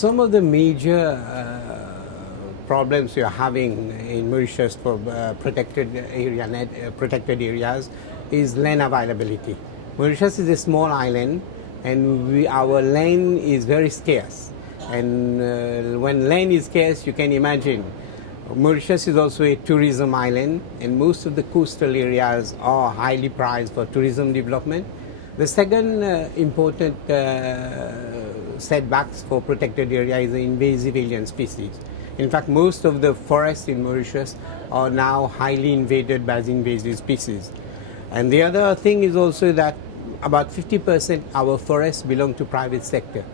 Some of the major problems we are having in Mauritius for protected areas is land availability. Mauritius is a small island, and our land is very scarce. And when land is scarce, you can imagine Mauritius is also a tourism island, and most of the coastal areas are highly prized for tourism development. The second important setbacks for protected area is the invasive alien species. In fact, most of the forests in Mauritius are now highly invaded by the invasive species. And the other thing is also that about 50% our forests belong to private sector.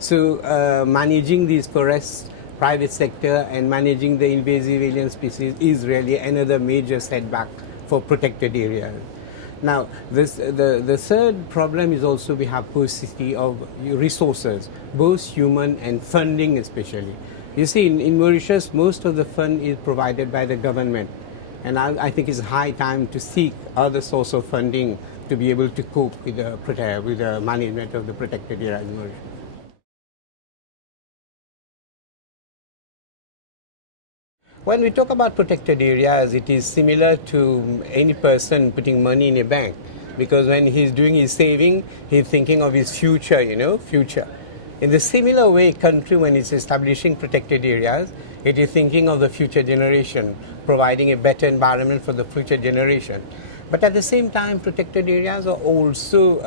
So managing these forests, private sector, and managing the invasive alien species is really another major setback for protected areas. Now, the third problem is also we have paucity of resources, both human and funding especially. You see, in Mauritius, most of the fund is provided by the government. And I think it's high time to seek other source of funding to be able to cope with the management of the protected areas in Mauritius. When we talk about protected areas, it is similar to any person putting money in a bank, because when he's doing his saving, he's thinking of his future, future. In the similar way, country, when it's establishing protected areas, it is thinking of the future generation, providing a better environment for the future generation. But at the same time, protected areas are also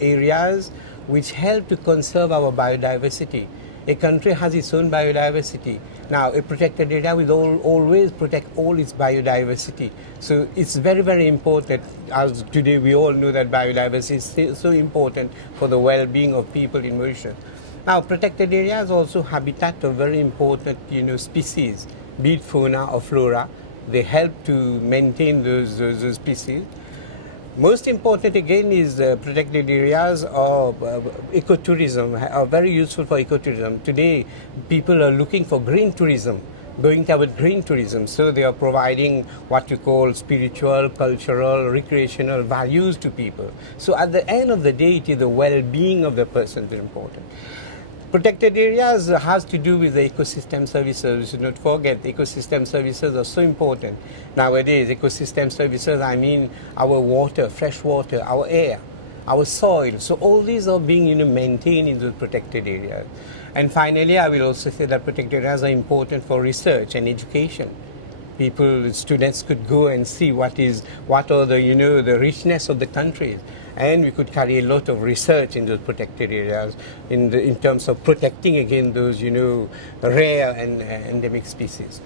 areas which help to conserve our biodiversity. A country has its own biodiversity. Now, a protected area will always protect all its biodiversity. So it's very, very important, as today we all know that biodiversity is so important for the well-being of people in Mauritius. Now, protected areas also habitat of very important, species, be it fauna or flora. They help to maintain those species. Most important again is protected areas of ecotourism, are very useful for ecotourism. Today, people are looking for green tourism, going toward green tourism. So they are providing what you call spiritual, cultural, recreational values to people. So at the end of the day, it is the well-being of the person that is important. Protected areas has to do with the ecosystem services. We should not forget the ecosystem services are so important. Nowadays, ecosystem services, I mean our water, fresh water, our air, our soil. So all these are being maintained in the protected areas. And finally, I will also say that protected areas are important for research and education. Students could go and see what are the the richness of the countries. And we could carry a lot of research in those protected areas in terms of protecting again those, rare and endemic species.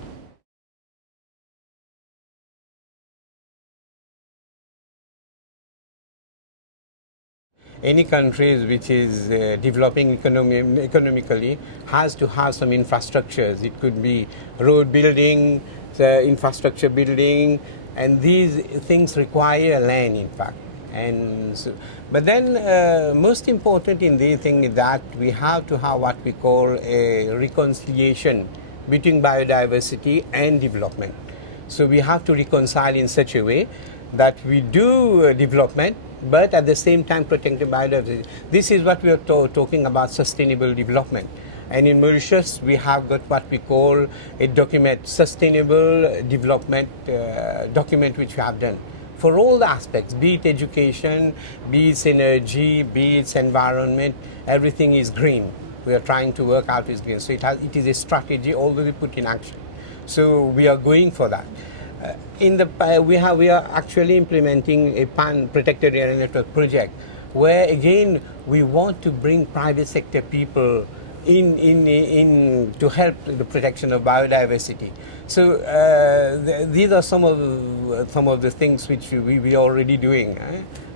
Any country which is developing economically has to have some infrastructures. It could be road building, infrastructure building, and these things require land, in fact. But then most important in the thing is that we have to have what we call a reconciliation between biodiversity and development. So we have to reconcile in such a way that we do development, but at the same time protect the biodiversity. This is what we are talking about, sustainable development. And in Mauritius, we have got what we call a document, sustainable development document, which we have done. For all the aspects, be it education, be it energy, be it environment, everything is green. We are trying to work out is green. So it is a strategy already put in action. So we are going for that. We are actually implementing a pan-protected area network project, where again we want to bring private sector people in to help the protection of biodiversity. So these are some of the things which we are already doing.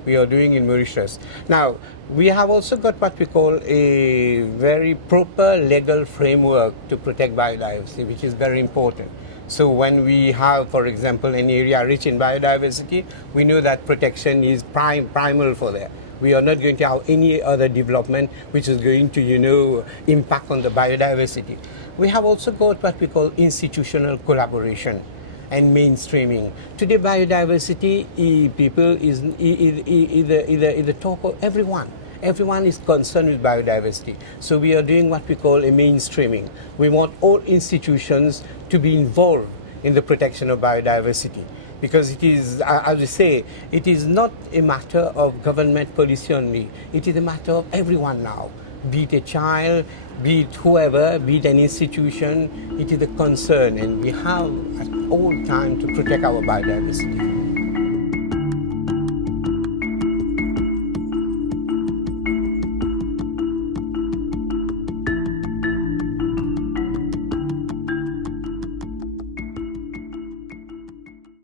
We are doing in Mauritius. Now, we have also got what we call a very proper legal framework to protect biodiversity, which is very important. So when we have, for example, an area rich in biodiversity, we know that protection is primal for that. We are not going to have any other development which is going to, impact on the biodiversity. We have also got what we call institutional collaboration and mainstreaming. Today, biodiversity people is the talk of everyone. everyone is concerned with biodiversity. So we are doing what we call a mainstreaming. We want all institutions to be involved in the protection of biodiversity. Because it is, as we say, it is not a matter of government policy only. It is a matter of everyone now. Be it a child, be it whoever, be it an institution, it is a concern, and we have at all time to protect our biodiversity.